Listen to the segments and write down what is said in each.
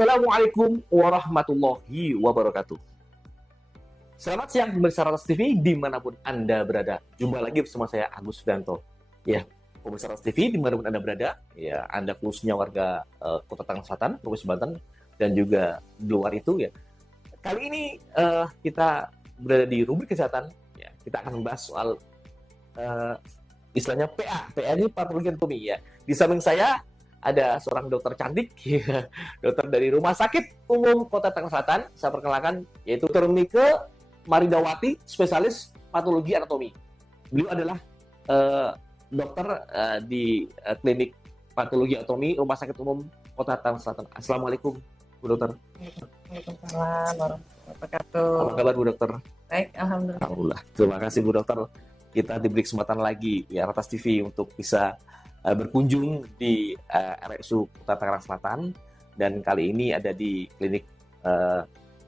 Assalamualaikum warahmatullahi wabarakatuh. Selamat siang pemirsa Ratas TV dimanapun Anda berada. Jumpa lagi bersama saya Agus Sudanto. Ya, pemirsa Ratas TV dimanapun Anda berada. Ya, Anda khususnya warga Kota Tangerang Selatan, Provinsi Banten, dan juga di luar itu ya. Kali ini kita berada di rubrik kesehatan. Ya, kita akan membahas soal istilahnya PA. PA ini patologi anatomi ya. Di samping saya ada seorang dokter cantik, ya, dokter dari Rumah Sakit Umum Kota Tangerang Selatan. Saya perkenalkan, yaitu Dr. Mike Marindawati, spesialis patologi anatomi. Beliau adalah dokter di klinik patologi anatomi Rumah Sakit Umum Kota Tangerang Selatan. Assalamualaikum, Bu Dokter. Waalaikumsalam warahmatullahi wabarakatuh. Apa kabar, Bu Dokter? Baik, alhamdulillah. Alhamdulillah. Terima kasih, Bu Dokter. Kita diberi kesempatan lagi ya Ratas TV untuk bisa berkunjung di RSU Kota Tangerang Selatan, dan kali ini ada di klinik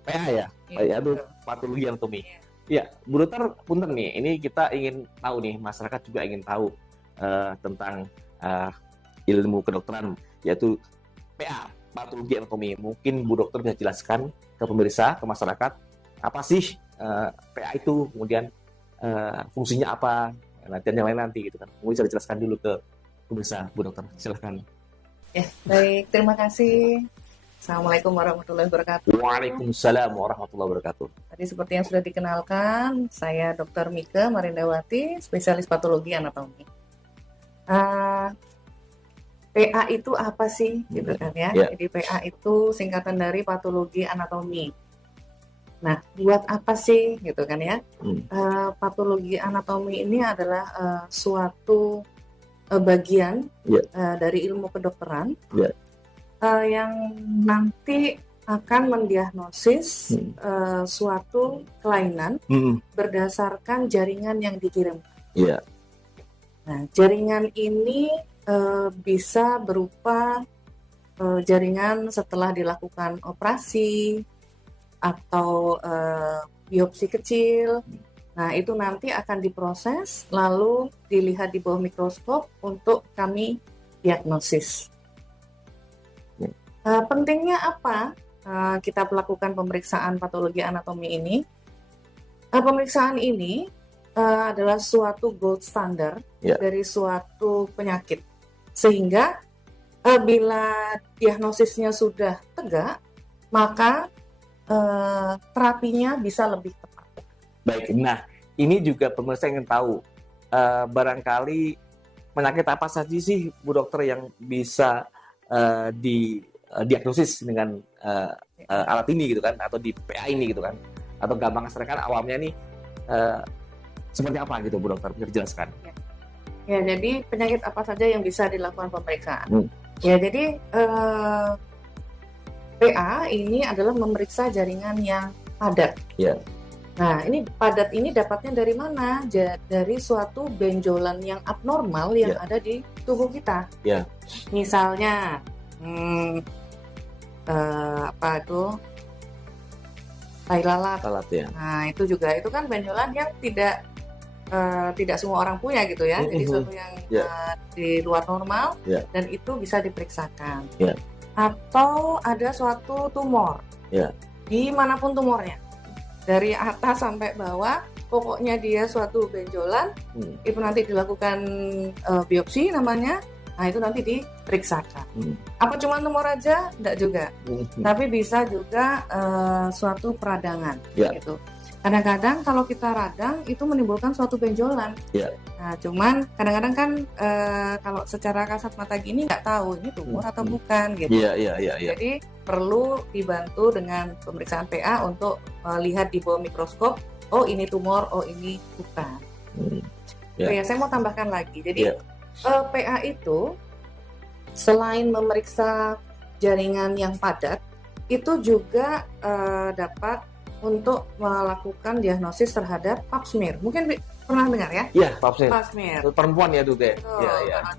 PA ya, yaitu patologi anatomi. Ya, Bu Dokter, punten nih, ini kita ingin tahu nih, masyarakat juga ingin tahu tentang ilmu kedokteran, yaitu PA, patologi anatomi. Mungkin Bu Dokter bisa jelaskan ke pemirsa, ke masyarakat, apa sih PA itu, kemudian fungsinya apa, dan yang lain nanti gitu kan. Mungkin bisa dijelaskan dulu ke pemirsa, Bu Dokter, silakan. Ya, baik, terima kasih. Assalamualaikum warahmatullahi wabarakatuh. Waalaikumsalam warahmatullahi wabarakatuh. Tadi seperti yang sudah dikenalkan, saya Dr. Mike Marindawati, spesialis patologi anatomi. PA itu apa sih, gitu kan ya? Yeah. Jadi PA itu singkatan dari patologi anatomi. Nah, buat apa sih, gitu kan ya? Patologi anatomi ini adalah suatu bagian dari ilmu kedokteran yang nanti akan mendiagnosis suatu kelainan berdasarkan jaringan yang dikirim. Nah, jaringan ini bisa berupa jaringan setelah dilakukan operasi atau biopsi kecil. Nah, itu nanti akan diproses, lalu dilihat di bawah mikroskop untuk kami diagnosis. Pentingnya apa kita melakukan pemeriksaan patologi anatomi ini? Pemeriksaan ini adalah suatu gold standard dari suatu penyakit. Sehingga bila diagnosisnya sudah tegak, maka terapinya bisa lebih tepat. Baik, nah ini juga pemirsa ingin tahu, barangkali penyakit apa saja sih, Bu Dokter, yang bisa didiagnosis dengan alat ini gitu kan, atau di PA ini gitu kan, atau gampang kan awamnya nih seperti apa gitu, Bu Dokter, bisa dijelaskan? Ya, jadi penyakit apa saja yang bisa dilakukan pemeriksaan? Ya, jadi PA ini adalah memeriksa jaringan yang padat. Nah, ini padat ini dapatnya dari mana? Dari suatu benjolan yang abnormal yang ada di tubuh kita. Misalnya, apa itu? Tai lalat. Nah, itu juga, itu kan benjolan yang tidak semua orang punya gitu ya. Jadi suatu yang di luar normal dan itu bisa diperiksakan. Atau ada suatu tumor. Dimanapun tumornya. Dari atas sampai bawah, pokoknya dia suatu benjolan, itu nanti dilakukan biopsi namanya, nah itu nanti diperiksakan. Apa cuma tumor aja? Tidak juga. Tapi bisa juga suatu peradangan. Gitu. Kadang-kadang kalau kita radang, itu menimbulkan suatu benjolan. Nah, cuman kadang-kadang kan kalau secara kasat mata gini nggak tahu ini tumor atau bukan gitu. Jadi perlu dibantu dengan pemeriksaan PA untuk lihat di bawah mikroskop, oh ini tumor, oh ini bukan. Saya mau tambahkan lagi. Jadi PA itu selain memeriksa jaringan yang padat, itu juga dapat untuk melakukan diagnosis terhadap pap smear. Mungkin pernah dengar ya? Iya, pap smear. Pap smear. Perempuan ya, Dut ya?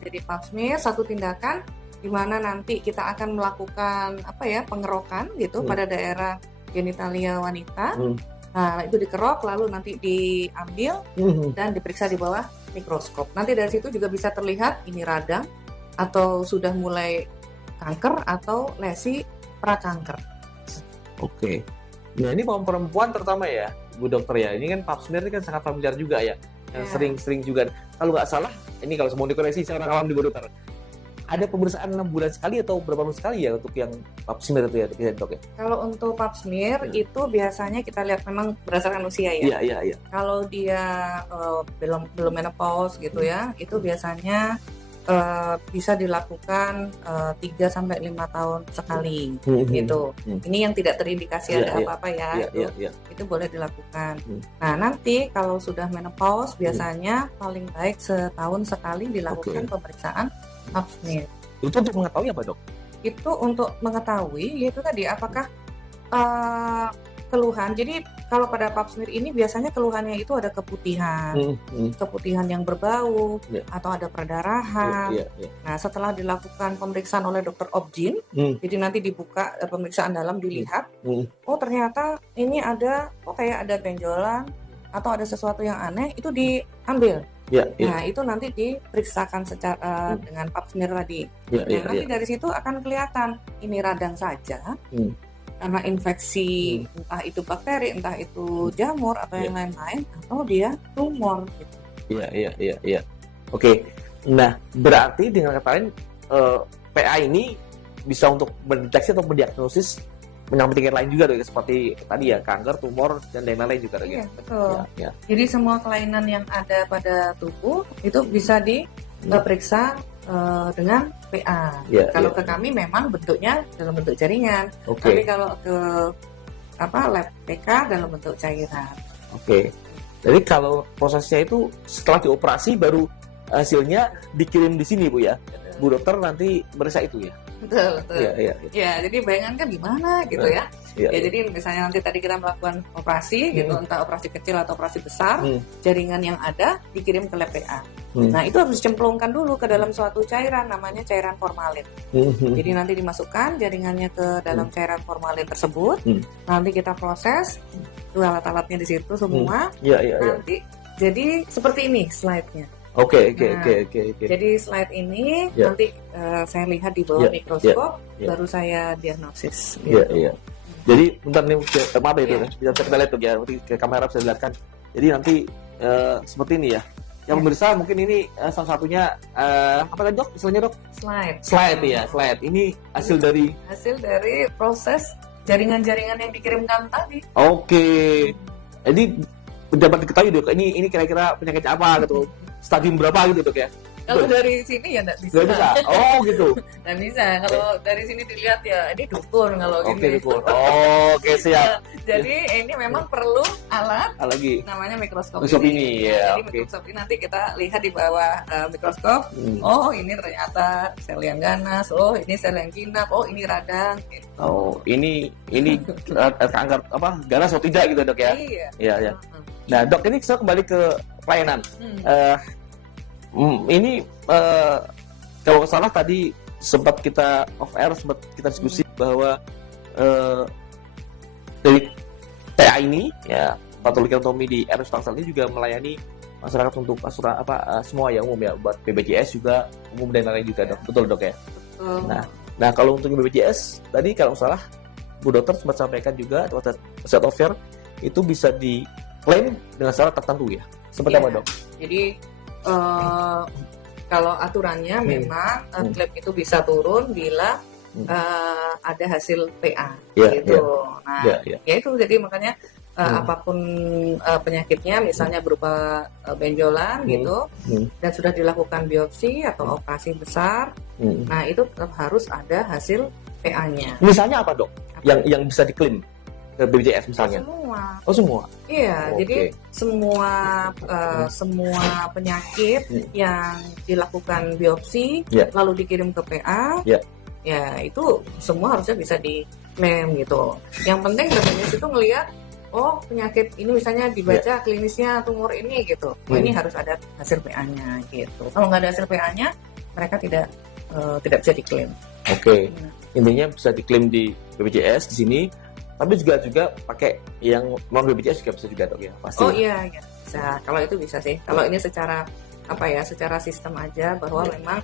Jadi pap smear satu tindakan di mana nanti kita akan melakukan pengerokan gitu pada daerah genitalia wanita. Nah, itu dikerok lalu nanti diambil dan diperiksa di bawah mikroskop. Nanti dari situ juga bisa terlihat ini radang atau sudah mulai kanker atau lesi prakanker. Oke. Nah ini perempuan terutama ya, Bu Dokter ya. Ini kan pap smear ini kan sangat familiar juga ya. Sering-sering juga. Kalau nggak salah, ini kalau mau dikoreksi saya orang awam di Bu Dokter. Ada pemeriksaan 6 bulan sekali atau berapa bulan sekali ya untuk yang pap smear itu ya, Dok ya? Kalau untuk pap smear itu biasanya kita lihat memang berdasarkan usia ya. Iya. Kalau dia belum menopause gitu ya, itu biasanya bisa dilakukan 3-5 tahun sekali gitu. Ini yang tidak terindikasi ada apa-apa ya, itu boleh dilakukan. Nah nanti kalau sudah menopause biasanya paling baik setahun sekali dilakukan pemeriksaan pap smear. Itu untuk mengetahui apa, Dok? Itu untuk mengetahui yaitu tadi apakah keluhan. Jadi kalau pada pap smear ini biasanya keluhannya itu ada keputihan, keputihan yang berbau, atau ada perdarahan. Nah setelah dilakukan pemeriksaan oleh dokter obgyn, jadi nanti dibuka pemeriksaan dalam dilihat, oh ternyata ini ada, kayak ada benjolan atau ada sesuatu yang aneh, itu diambil. Nah itu nanti diperiksakan secara dengan pap smear tadi. Nanti dari situ akan kelihatan ini radang saja. Karena infeksi entah itu bakteri, entah itu jamur atau yang lain-lain, atau dia tumor gitu. Iya. Oke. Nah, berarti dengan kata lain PA ini bisa untuk mendeteksi atau mendiagnosis penyakit lain juga dong, seperti tadi ya kanker, tumor dan lain-lain juga dong. Iya, betul. Jadi semua kelainan yang ada pada tubuh itu bisa diperiksa dengan PA. Kalau ke kami memang bentuknya dalam bentuk jaringan, tapi kalau ke lab PK dalam bentuk cairan. Jadi kalau prosesnya itu setelah dioperasi baru hasilnya dikirim di sini, Bu ya. Bu Dokter nanti meriksa itu ya. Betul. Ya, jadi bayangkan gimana gitu ya. Jadi misalnya nanti tadi kita melakukan operasi gitu, entah operasi kecil atau operasi besar, jaringan yang ada dikirim ke lab PA. Nah, itu harus dicemplungkan dulu ke dalam suatu cairan, namanya cairan formalin. Jadi nanti dimasukkan jaringannya ke dalam cairan formalin tersebut. Nanti kita proses, alat-alatnya di situ semua. Nanti jadi seperti ini slide-nya. Oke. Jadi slide ini nanti saya lihat di bawah mikroskop, baru saya diagnosis. Iya. Jadi bentar nih, maaf ya, bisa kita lihat tuh ya, nanti ke kamera bisa dilihatkan. Jadi nanti seperti ini ya. Yang pemirsa mungkin ini salah satunya apa tadi, Dok? Istilahnya, Dok? Slide ya, slide. Ini hasil dari proses jaringan-jaringan yang dikirimkan tadi. Jadi dapat diketahui, Dok, ini kira-kira penyakit apa gitu. Stadium berapa gitu, Dok ya? Kalau dari sini ya nggak bisa. Nggak bisa? Oh gitu. Nggak bisa. Kalau dari sini dilihat ya ini dukun kalau gini. Dukun. Oke, siap. Jadi ini memang perlu alat lagi namanya mikroskop ini. Jadi mikroskop ini nanti kita lihat di bawah mikroskop. Oh ini ternyata sel yang ganas. Oh ini sel yang jinak. Oh ini radang. Gitu. Oh ini kanker apa ganas atau tidak gitu, Dok ya? Iya. Nah, Dok, ini saya kembali ke pelayanan. Ini kalau salah tadi sempat kita off air, sempat kita diskusi bahwa dari TA ini ya, patologi anatomi di RS Tangsel ini juga melayani masyarakat untuk semua yang umum ya, buat BPJS juga umum dan lain juga, Dok. Betul, Dok ya? Nah kalau untuk BPJS tadi kalau salah Bu Dokter sempat sampaikan juga set of care itu bisa diklaim dengan syarat tertentu ya. Seperti apa, Dok? Jadi kalau aturannya memang klaim itu bisa turun bila ada hasil PA gitu. Ya itu jadi makanya apapun penyakitnya, misalnya berupa benjolan gitu, dan sudah dilakukan biopsi atau operasi besar, nah itu tetap harus ada hasil PA-nya. Misalnya apa, Dok? Yang bisa diklaim ke BPJS misalnya? Semua. Iya, jadi semua penyakit yang dilakukan biopsi lalu dikirim ke PA, ya itu semua harusnya bisa diklaim gitu. Yang penting BPJS itu ngelihat, oh penyakit ini misalnya dibaca klinisnya tumor ini gitu, ini harus ada hasil PA-nya gitu. Kalau nggak ada hasil PA-nya, mereka tidak bisa diklaim. Intinya bisa diklaim di BPJS di sini. Tapi juga pakai yang non BPJS juga bisa juga, Dok ya, pasti. Oh iya, bisa. Kalau itu bisa sih. Kalau ini secara secara sistem aja bahwa memang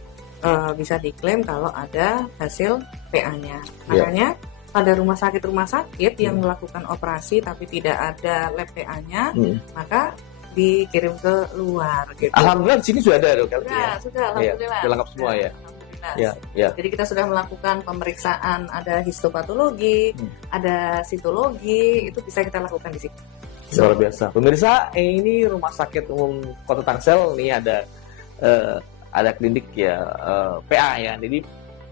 bisa diklaim kalau ada hasil PA-nya. Makanya pada rumah sakit yang melakukan operasi tapi tidak ada lab PA-nya, maka dikirim ke luar gitu. Alhamdulillah di sini sudah ada dok. Sudah, alhamdulillah. Sudah lengkap semua ya. Jadi kita sudah melakukan pemeriksaan, ada histopatologi, ada sitologi, itu bisa kita lakukan di sini. Luar biasa. Pemirsa, ini Rumah Sakit Umum Kota Tangsel, ini ada klinik ya PA ya. Jadi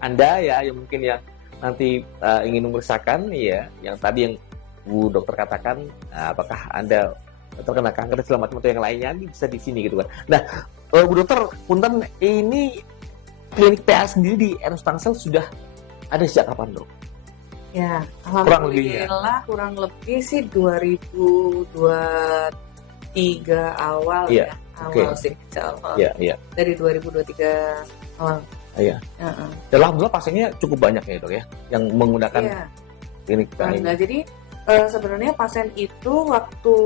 Anda ya yang mungkin yang nanti ingin memeriksakan ya, yang tadi yang Bu Dokter katakan, apakah Anda terkena kanker segala macam atau yang lainnya, ini bisa di sini gitu kan. Nah, Bu Dokter, punten, ini klinik PA sendiri di RS Tangsel sudah ada sejak kapan dok? Ya, alhamdulillah kurang lebih sih 2023 awal ya. Awal sih, awal. Dari 2023 awal. Iya. Dan alhamdulillah pasiennya cukup banyak ya dok ya, yang menggunakan klinik PA ini. Jadi sebenarnya pasien itu waktu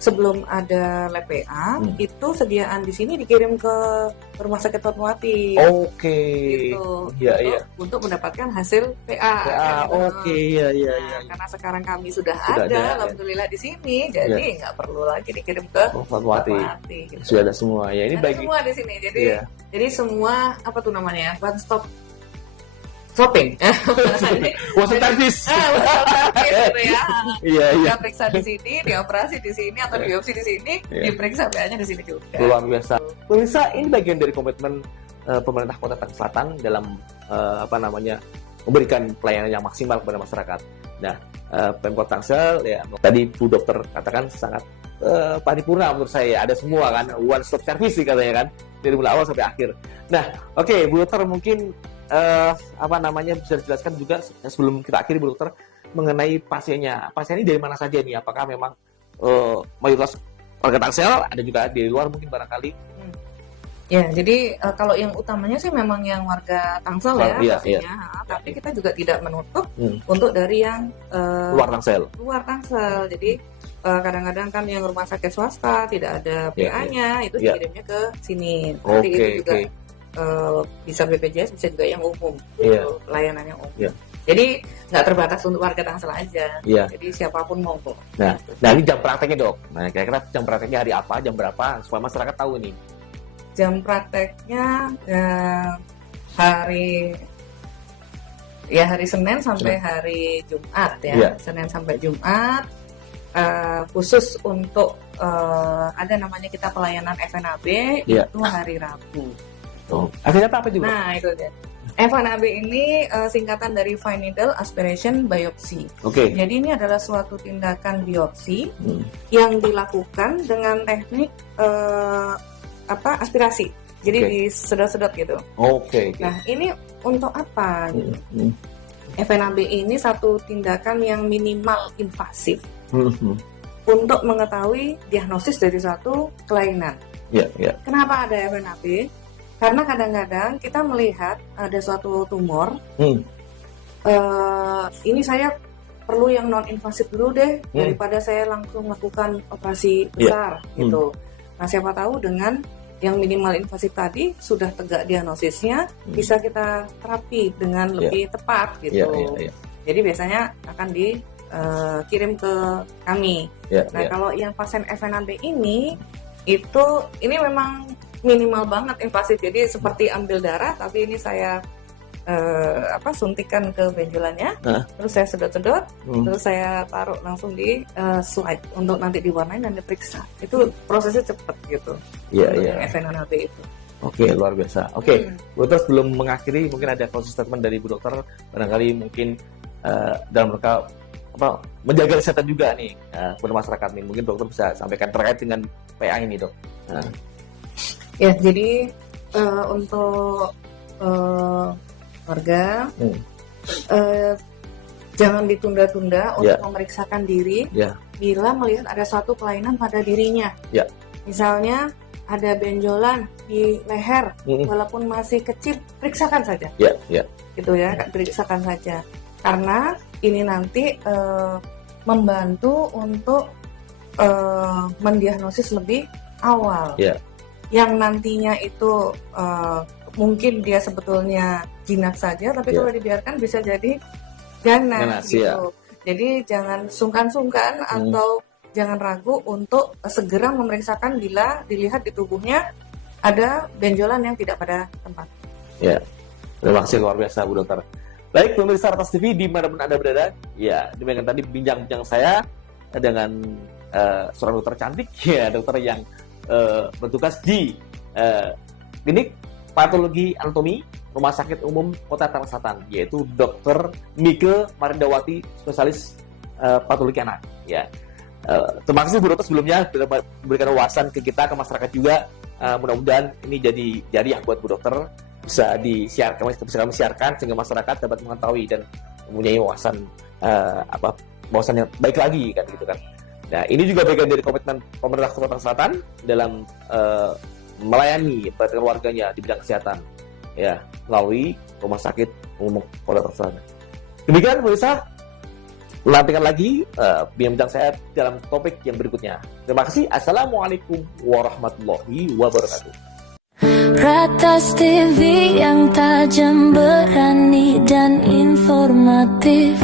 sebelum ada lab PA itu sediaan di sini dikirim ke Rumah Sakit Fatmawati. Gitu. Untuk mendapatkan hasil PA. Karena sekarang kami sudah ada, alhamdulillah di sini, jadi nggak perlu lagi dikirim ke Fatmawati. Gitu. Sudah ada semua ya. Ini bagi semua di sini. Jadi semua apa tuh namanya? One stop shopping. One service. Gitu ya. Kita periksa di sini, dioperasi di sini atau biopsi di sini, diperiksa PA-nya di sini juga. Luar biasa. Pemirsa, ini bagian dari komitmen pemerintah Kota Tangsel Selatan dalam memberikan pelayanan yang maksimal kepada masyarakat. Nah, Pemkot Tangsel ya tadi Bu Dokter katakan sangat paripurna menurut saya. Ada semua kan, one stop service sih katanya kan, dari mulai awal sampai akhir. Nah, oke, Bu Dokter mungkin bisa dijelaskan juga sebelum kita akhiri Bu Dokter mengenai pasiennya. Pasien ini dari mana saja nih? Apakah memang mayoritas warga Tangsel, ada juga dari luar mungkin barangkali? Ya, jadi kalau yang utamanya sih memang yang warga Tangsel pastinya. Tapi kita juga tidak menutup untuk dari yang luar Tangsel. Jadi kadang-kadang kan yang rumah sakit swasta tidak ada PA-nya, itu dikirimnya ke sini. Nanti itu juga bisa BPJS, bisa juga yang umum, layanan yang umum. Jadi nggak terbatas untuk warga Tangsel aja. Jadi siapapun mau kok. Nah, ini jam prakteknya dok. Nah, kira-kira jam prakteknya hari apa, jam berapa, supaya masyarakat tahu nih. Jam prakteknya hari Senin sampai hari Jumat ya. Senin sampai Jumat. Khusus untuk ada namanya kita pelayanan FNAB itu hari Rabu. Akhirnya apa juga? Nah, itu dia. FNAB ini singkatan dari Fine Needle Aspiration Biopsy. Jadi ini adalah suatu tindakan biopsi yang dilakukan dengan teknik aspirasi. Jadi disedot-sedot gitu. Nah, ini untuk apa? FNAB ini satu tindakan yang minimal invasif untuk mengetahui diagnosis dari suatu kelainan. Kenapa ada FNAB? Karena kadang-kadang kita melihat ada suatu tumor, ini saya perlu yang non-invasif dulu deh, daripada saya langsung melakukan operasi besar gitu. Nah, siapa tahu dengan yang minimal invasif tadi sudah tegak diagnosisnya, bisa kita terapi dengan lebih tepat gitu. Jadi biasanya akan dikirim ke kami. Kalau yang pasien FNAB ini memang minimal banget invasif, jadi seperti ambil darah tapi ini saya suntikan ke benjolannya, terus saya sedot-sedot, terus saya taruh langsung di slide untuk nanti diwarnain dan diperiksa. Itu prosesnya cepat gitu. FNAB itu. Luar biasa. Bu Dokter, sebelum mengakhiri mungkin ada closing statement dari Bu Dokter, barangkali mungkin dalam rangka menjaga kesehatan juga nih kepada masyarakat nih, mungkin Dokter bisa sampaikan terkait dengan PA ini dok. Ya, jadi untuk warga jangan ditunda-tunda untuk memeriksakan diri bila melihat ada suatu kelainan pada dirinya. Misalnya ada benjolan di leher, walaupun masih kecil, periksakan saja. Gitu ya, periksakan saja. Karena ini nanti membantu untuk mendiagnosis lebih awal. Yang nantinya itu mungkin dia sebetulnya jinak saja, tapi kalau dibiarkan bisa jadi ganas gitu. Ya. Jadi jangan sungkan-sungkan atau jangan ragu untuk segera memeriksakan bila dilihat di tubuhnya ada benjolan yang tidak pada tempat. Ya, terima kasih luar biasa Bu Dokter. Baik pemirsa Retas TV dimanapun Anda berada, ya demikian tadi bincang-bincang saya dengan seorang dokter cantik, ya dokter yang bertugas di klinik patologi anatomi Rumah Sakit Umum Kota Tangerang Selatan, yaitu Dr. Mike Marindawati, spesialis patologi anak. Ya, terima kasih Bu Dokter sebelumnya sudah memberikan wawasan ke kita, ke masyarakat juga. Mudah-mudahan ini jadi jariah buat Bu Dokter, bisa disiarkan, bisa kami siarkan sehingga masyarakat dapat mengetahui dan mempunyai wawasan wawasan yang baik lagi kan gitu kan. Nah, ini juga bagian dari komitmen pemerintah Kota Tangerang Selatan dalam melayani warganya di bidang kesehatan, ya, melalui Rumah Sakit Umum Kota Tangerang Selatan. Demikian pemirsa, nantikan lagi bincang saya dalam topik yang berikutnya. Terima kasih. Assalamualaikum warahmatullahi wabarakatuh. Retas TV yang tajam, berani dan informatif.